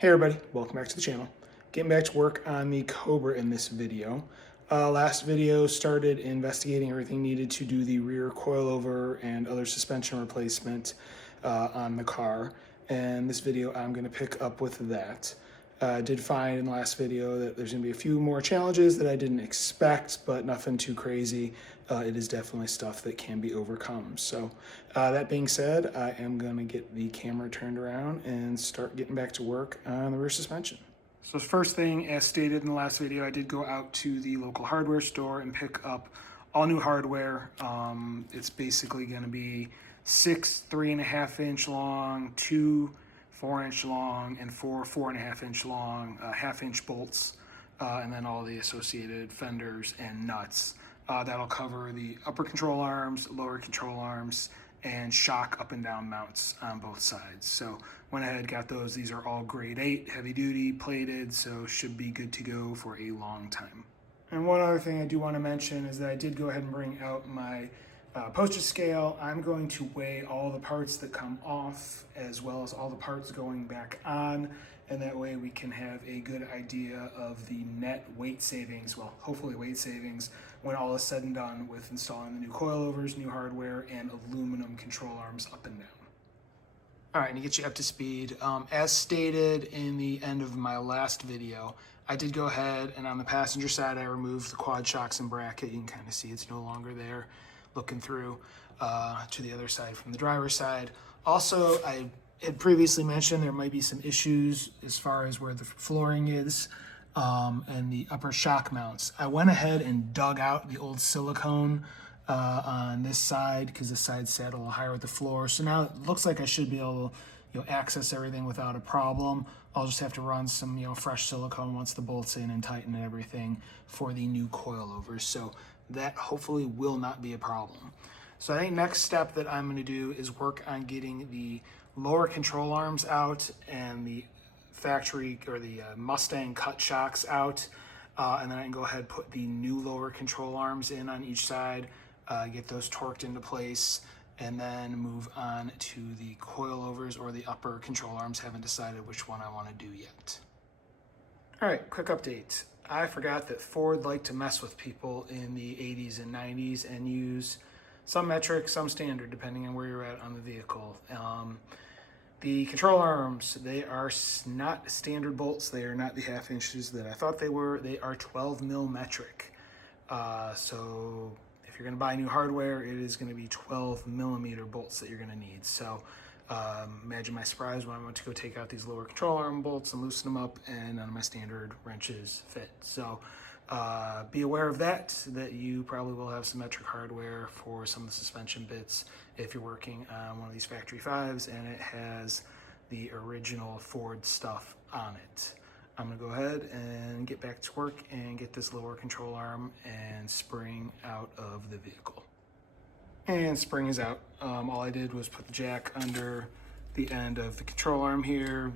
Hey everybody, welcome back to the channel. Getting back to work on the Cobra in this video. Last video started investigating everything needed to do the rear coilover and other suspension replacement on the car. And this video I'm going to pick up with that. I did find in the last video that there's going to be a few more challenges that I didn't expect, but nothing too crazy. It is definitely stuff that can be overcome. So that being said, I am going to get the camera turned around and start getting back to work on the rear suspension. So first thing, as stated in the last video, I did go out to the local hardware store and pick up all new hardware. It's basically going to be 6 3.5 inch long, 2 4-inch long, and 4 4.5 inch long, 1/2 inch bolts, and then all the associated fenders and nuts. That'll cover the upper control arms, lower control arms, and shock up and down mounts on both sides. So went ahead, got those. These are all grade 8, heavy duty, plated, so should be good to go for a long time. And one other thing I do want to mention is that I did go ahead and bring out my postage scale. I'm going to weigh all the parts that come off as well as all the parts going back on, and that way we can have a good idea of the net weight savings, well, hopefully weight savings, when all is said and done with installing the new coilovers, new hardware, and aluminum control arms up and down. All right, and to get you up to speed, as stated in the end of my last video, I did go ahead and on the passenger side, I removed the quad shocks and bracket. You can kind of see it's no longer there. Looking through to the other side from the driver's side. Also, I had previously mentioned there might be some issues as far as where the flooring is and the upper shock mounts. I went ahead and dug out the old silicone on this side because this side sat a little higher with the floor. So now it looks like I should be able to access everything without a problem. I'll just have to run some fresh silicone once the bolts in and tighten and everything for the new coilovers. So that hopefully will not be a problem. So I think next step that I'm going to do is work on getting the lower control arms out and the factory or the Mustang cut shocks out, and then I can go ahead and put the new lower control arms in on each side, get those torqued into place, and then move on to the coilovers or the upper control arms. Haven't decided which one I want to do yet. All right, quick update. I forgot that Ford liked to mess with people in the 80s and 90s and use some metric, some standard, depending on where you're at on the vehicle. The control arms, they are not standard bolts. They are not the 1/2 inches that I thought they were. They are 12 mil metric. So if you're going to buy new hardware, it is going to be 12 millimeter bolts that you're going to need. So imagine my surprise when I went to go take out these lower control arm bolts and loosen them up, and none of my standard wrenches fit. So be aware of that you probably will have some metric hardware for some of the suspension bits if you're working on one of these factory 5s and it has the original Ford stuff on it. I'm going to go ahead and get back to work and get this lower control arm and spring out of the vehicle. And spring is out. All I did was put the jack under the end of the control arm here,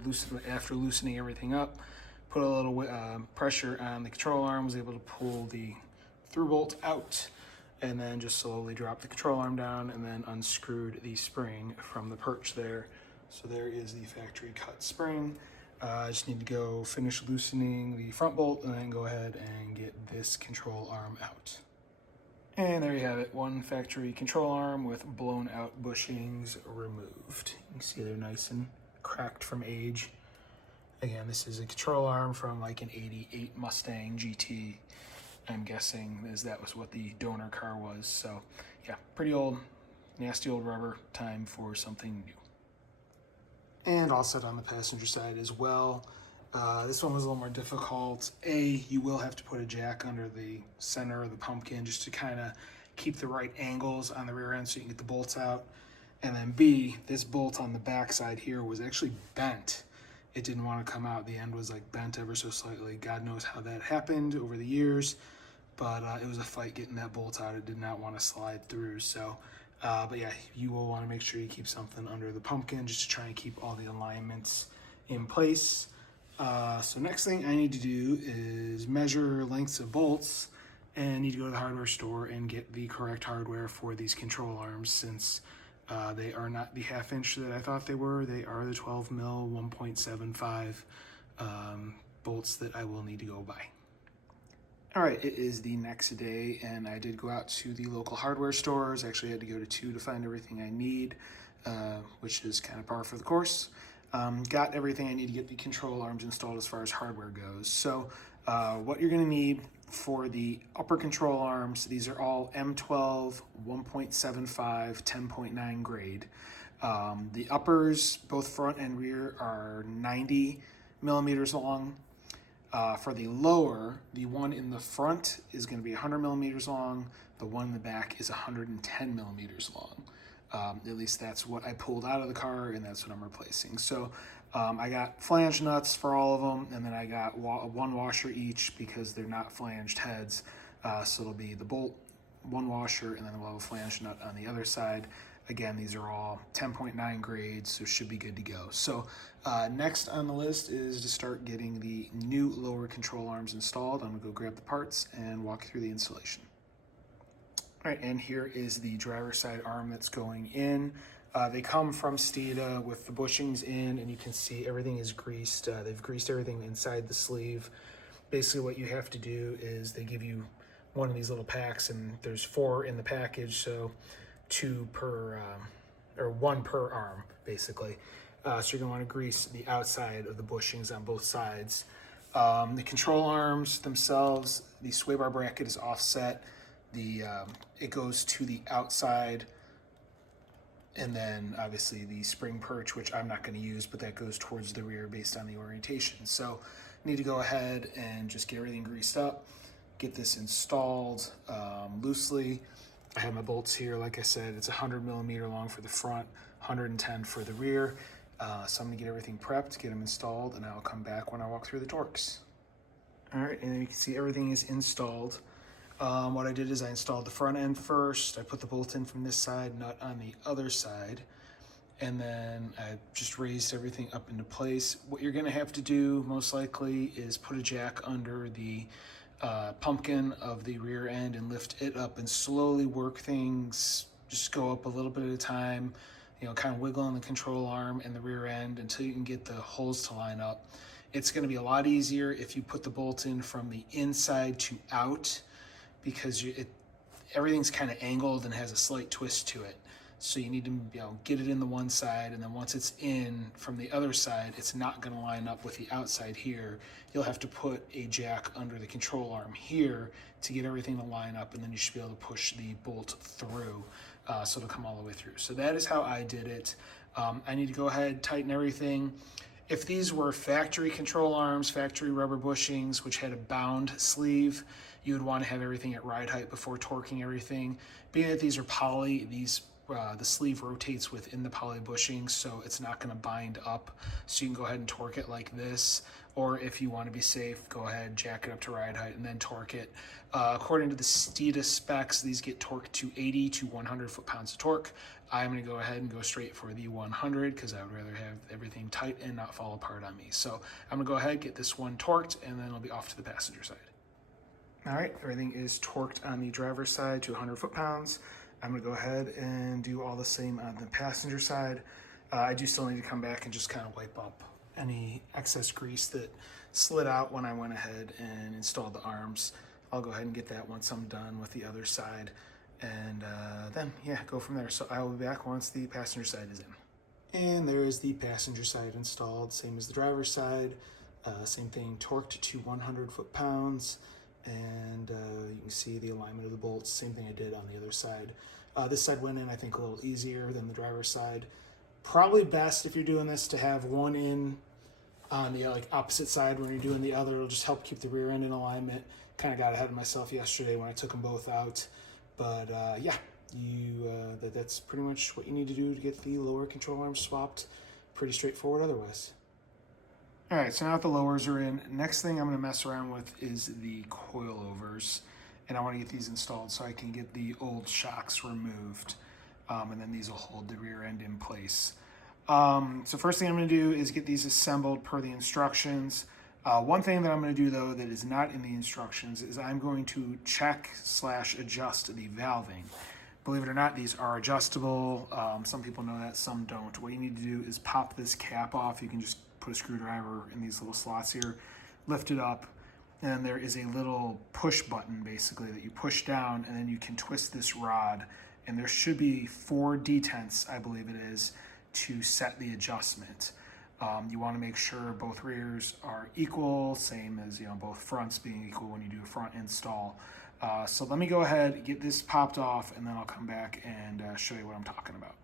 after loosening everything up, put a little pressure on the control arm, was able to pull the through bolt out, and then just slowly drop the control arm down and then unscrewed the spring from the perch there. So there is the factory cut spring. I just need to go finish loosening the front bolt and then go ahead and get this control arm out. And there you have it, one factory control arm with blown out bushings removed. You can see they're nice and cracked from age. Again, this is a control arm from like an 88 Mustang GT, I'm guessing, as that was what the donor car was. So yeah, pretty old, nasty old rubber, time for something new. And all set on the passenger side as well. This one was a little more difficult. You will have to put a jack under the center of the pumpkin just to kind of keep the right angles on the rear end so you can get the bolts out. And then B, this bolt on the back side here was actually bent. It didn't want to come out. The end was like bent ever so slightly. God knows how that happened over the years, but it was a fight getting that bolt out. It did not want to slide through. So, but yeah, you will want to make sure you keep something under the pumpkin just to try and keep all the alignments in place. So next thing I need to do is measure lengths of bolts, and I need to go to the hardware store and get the correct hardware for these control arms, since They are not the 1/2 inch that I thought they were. They are the 12 mil 1.75 bolts that I will need to go buy. All right, it is the next day, and I did go out to the local hardware stores. I actually had to go to 2 to find everything I need, which is kind of par for the course. Got everything I need to get the control arms installed as far as hardware goes. So what you're going to need for the upper control arms, these are all M12 1.75 10.9 grade. The uppers, both front and rear, are 90 millimeters long. For the lower, the one in the front is going to be 100 millimeters long. The one in the back is 110 millimeters long. At least that's what I pulled out of the car, and that's what I'm replacing. So I got flange nuts for all of them, and then I got one washer each because they're not flanged heads. So it'll be the bolt, one washer, and then we'll have a flange nut on the other side. Again, these are all 10.9 grades, so should be good to go. So next on the list is to start getting the new lower control arms installed. I'm gonna go grab the parts and walk through the installation. All right, and here is the driver's side arm that's going in. They come from Steeda with the bushings in, and you can see everything is greased. They've greased everything inside the sleeve. Basically what you have to do is they give you one of these little packs, and there's 4 in the package, so 2 per, or 1 per arm, basically. So you're gonna wanna grease the outside of the bushings on both sides. The control arms themselves, the sway bar bracket is offset. It goes to the outside, and then obviously the spring perch, which I'm not gonna use, but that goes towards the rear based on the orientation. So need to go ahead and just get everything greased up, get this installed loosely. I have my bolts here. Like I said, it's 100 millimeter long for the front, 110 for the rear. So I'm gonna get everything prepped, get them installed, and I'll come back when I walk through the torques. All right, and you can see everything is installed. What I did is I installed the front end first. I put the bolt in from this side, nut on the other side, and then I just raised everything up into place. What you're gonna have to do most likely is put a jack under the pumpkin of the rear end and lift it up and slowly work things. Just go up a little bit at a time, you know, kind of wiggle on the control arm and the rear end until you can get the holes to line up. It's going to be a lot easier if you put the bolt in from the inside to out, because everything's kind of angled and has a slight twist to it. So you need to, you know, get it in the one side, and then once it's in from the other side, it's not going to line up with the outside here. You'll have to put a jack under the control arm here to get everything to line up, and then you should be able to push the bolt through, so it'll come all the way through. So that is how I did it. I need to go ahead, tighten everything. If these were factory control arms, factory rubber bushings, which had a bound sleeve, you would want to have everything at ride height before torquing everything. Being that these are poly, the sleeve rotates within the poly bushing, so it's not going to bind up. So you can go ahead and torque it like this, or if you want to be safe, go ahead, jack it up to ride height and then torque it. According to the Steeda specs, these get torqued to 80 to 100 foot-pounds of torque. I'm going to go ahead and go straight for the 100 because I would rather have everything tight and not fall apart on me. So I'm going to go ahead, get this one torqued, and then I'll be off to the passenger side. All right, everything is torqued on the driver's side to 100 foot-pounds. I'm gonna go ahead and do all the same on the passenger side. I do still need to come back and just kind of wipe up any excess grease that slid out when I went ahead and installed the arms. I'll go ahead and get that once I'm done with the other side, and then, yeah, go from there. So I will be back once the passenger side is in. And there is the passenger side installed, same as the driver's side. Same thing, torqued to 100 foot-pounds. And you can see the alignment of the bolts, same thing I did on the other side. This side went in, I think, a little easier than the driver's side. Probably best if you're doing this to have one in on the opposite side when you're doing the other. It'll just help keep the rear end in alignment. Kind of got ahead of myself yesterday when I took them both out. But yeah, that's pretty much what you need to do to get the lower control arms swapped. Pretty straightforward otherwise. All right, so now that the lowers are in, next thing I'm gonna mess around with is the coilovers, and I wanna get these installed so I can get the old shocks removed, and then these will hold the rear end in place. So first thing I'm gonna do is get these assembled per the instructions. One thing that I'm gonna do though that is not in the instructions is I'm going to check/adjust the valving. Believe it or not, these are adjustable. Some people know that, some don't. What you need to do is pop this cap off. You can just put a screwdriver in these little slots here, lift it up, and there is a little push button basically that you push down, and then you can twist this rod, and there should be 4 detents, I believe it is, to set the adjustment. You want to make sure both rears are equal, same as both fronts being equal when you do a front install. So let me go ahead, get this popped off, and then I'll come back and show you what I'm talking about.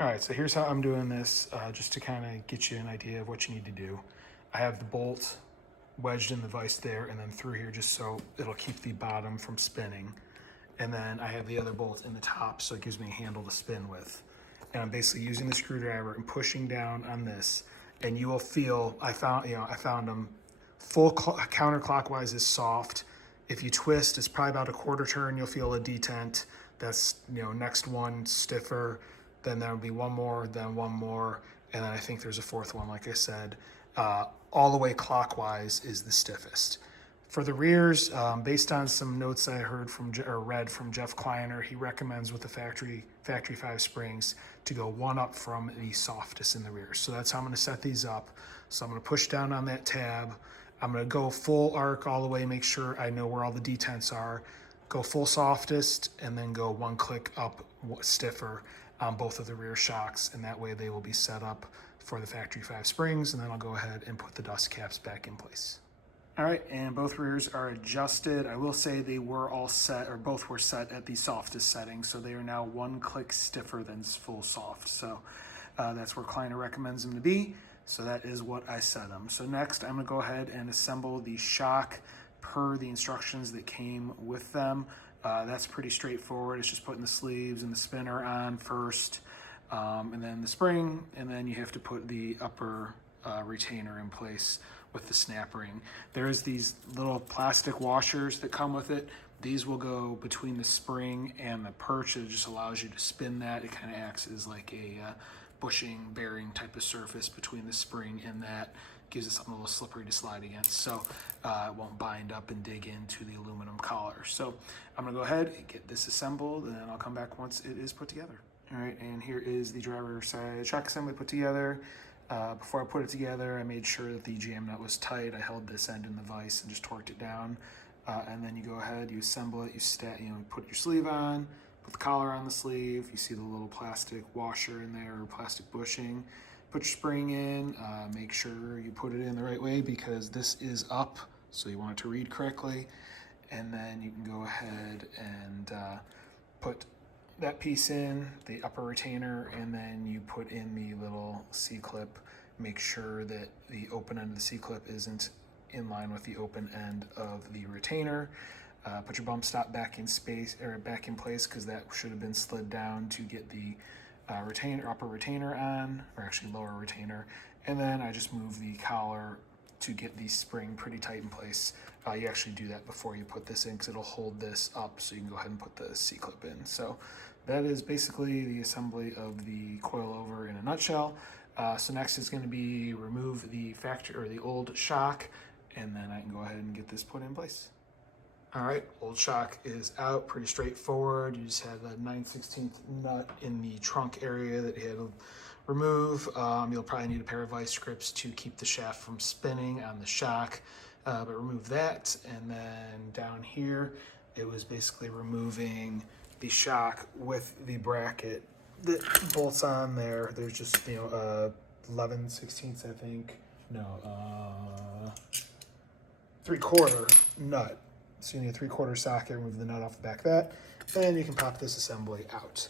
All right, so here's how I'm doing this, just to kind of get you an idea of what you need to do. I have the bolt wedged in the vise there, and then through here just so it'll keep the bottom from spinning. And then I have the other bolt in the top, so it gives me a handle to spin with. And I'm basically using the screwdriver and pushing down on this, and you will feel, I found them full counterclockwise is soft. If you twist, it's probably about a quarter turn, you'll feel a detent. That's, next one stiffer, then there'll be one more, then one more, and then I think there's a 4th one, like I said. All the way clockwise is the stiffest. For the rears, based on some notes I heard read from Jeff Kleiner, he recommends with the factory 5 springs to go one up from the softest in the rear. So that's how I'm going to set these up. So I'm going to push down on that tab. I'm going to go full arc all the way, make sure I know where all the detents are. Go full softest, and then go 1 click up stiffer on both of the rear shocks, and that way they will be set up for the factory 5 springs, and then I'll go ahead and put the dust caps back in place. All right, and both rears are adjusted. I will say they were all set, or both were set at the softest setting, so they are now 1 click stiffer than full soft. So that's where Kleiner recommends them to be. So that is what I set them. So next, I'm gonna go ahead and assemble the shock per the instructions that came with them. That's pretty straightforward. It's just putting the sleeves and the spinner on first, and then the spring, and then you have to put the upper retainer in place with the snap ring. There's these little plastic washers that come with it. These will go between the spring and the perch. It just allows you to spin that. It kind of acts as like a bushing bearing type of surface between the spring and that. Gives it something a little slippery to slide against, so it won't bind up and dig into the aluminum collar. So I'm gonna go ahead and get this assembled, and then I'll come back once it is put together. All right, and here is the driver's side shock assembly put together. Before I put it together, I made sure that the jam nut was tight. I held this end in the vise and just torqued it down. And then you go ahead, you assemble it, you put your sleeve on, put the collar on the sleeve. You see the little plastic washer in there, or plastic bushing. Put your spring in, make sure you put it in the right way because this is up, so you want it to read correctly. And then you can go ahead and put that piece in, the upper retainer, and then you put in the little C-clip. Make sure that the open end of the C-clip isn't in line with the open end of the retainer. Put your bump stop back in place because that should have been slid down to get the upper retainer on, or actually lower retainer. And then I just move the collar to get the spring pretty tight in place. You actually do that before you put this in because it'll hold this up, so you can go ahead and put the C-clip in. So that is basically the assembly of the coilover in a nutshell. So next is going to be remove the the old shock, and then I can go ahead and get this put in place. All right, old shock is out, pretty straightforward. You just have a 9/16 nut in the trunk area that you had to remove. You'll probably need a pair of vice grips to keep the shaft from spinning on the shock, but remove that. And then down here, it was basically removing the shock with the bracket that bolts on there. There's just, 11/16, I think. No, 3/4 nut. So you need a 3/4 socket, remove the nut off the back of that, and you can pop this assembly out.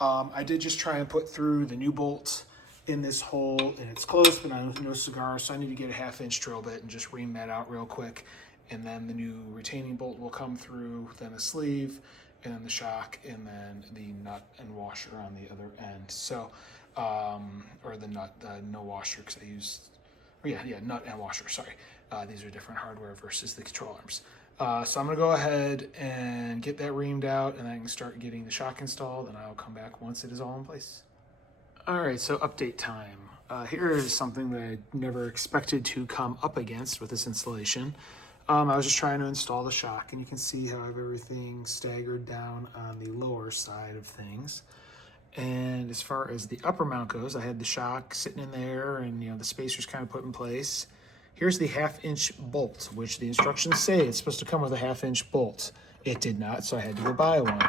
I did just try and put through the new bolt in this hole, and it's closed, but no cigar, so I need to get a 1/2-inch drill bit and just ream that out real quick. And then the new retaining bolt will come through, then a sleeve, and then the shock, and then the nut and washer on the other end. So, or the nut, no washer, because I used, nut and washer, sorry. These are different hardware versus the control arms. So I'm gonna go ahead and get that reamed out, and I can start getting the shock installed, and I'll come back once it is all in place. All right, so update time. Here is something that I never expected to come up against with this installation. I was just trying to install the shock, and you can see how I have everything staggered down on the lower side of things. And as far as the upper mount goes, I had the shock sitting in there and, the spacers kind of put in place. Here's the 1/2-inch bolt, which the instructions say it's supposed to come with a 1/2-inch bolt. It did not, so I had to go buy one.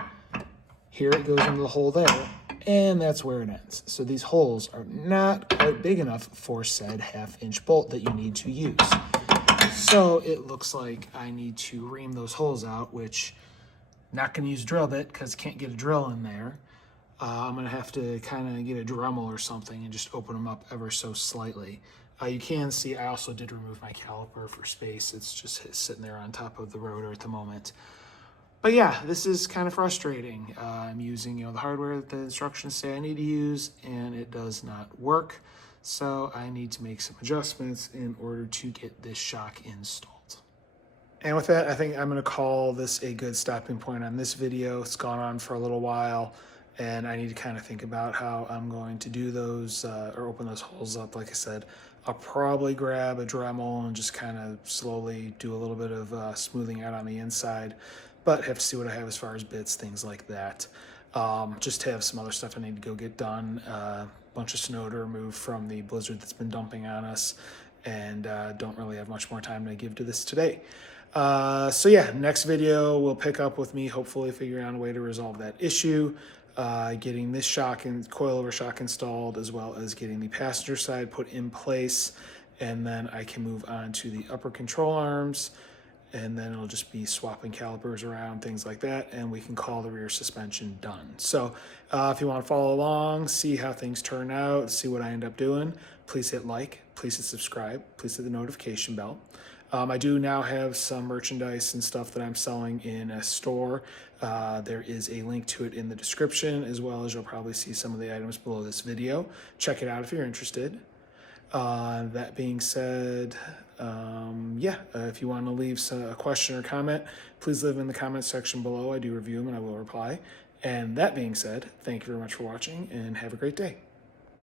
Here it goes into the hole there, and that's where it ends. So these holes are not quite big enough for said 1/2-inch bolt that you need to use. So it looks like I need to ream those holes out, which not going to use a drill bit because can't get a drill in there. I'm going to have to kind of get a Dremel or something and just open them up ever so slightly. You can see I also did remove my caliper for space. It's just sitting there on top of the rotor at the moment. But yeah, this is kind of frustrating. I'm using the hardware that the instructions say I need to use, and it does not work. So I need to make some adjustments in order to get this shock installed. And with that, I think I'm going to call this a good stopping point on this video. It's gone on for a little while, and I need to kind of think about how I'm going to do those or open those holes up. Like I said, I'll probably grab a Dremel and just kind of slowly do a little bit of smoothing out on the inside, but have to see what I have as far as bits, things like that. Just have some other stuff I need to go get done. Bunch of snow to remove from the blizzard that's been dumping on us, and don't really have much more time to give to this today. So yeah, next video we'll pick up with me hopefully figuring out a way to resolve that issue, getting this shock and coilover shock installed, as well as getting the passenger side put in place, and then I can move on to the upper control arms, and then it'll just be swapping calipers around, things like that, and we can call the rear suspension done. So if you want to follow along, see how things turn out, see what I end up doing, please hit like, please hit subscribe, please hit the notification bell. I do now have some merchandise and stuff that I'm selling in a store. There is a link to it in the description, as well as you'll probably see some of the items below this video. Check it out if you're interested. That being said, if you want to leave a question or comment, please leave in the comment section below. I do review them and I will reply. And that being said, thank you very much for watching and have a great day.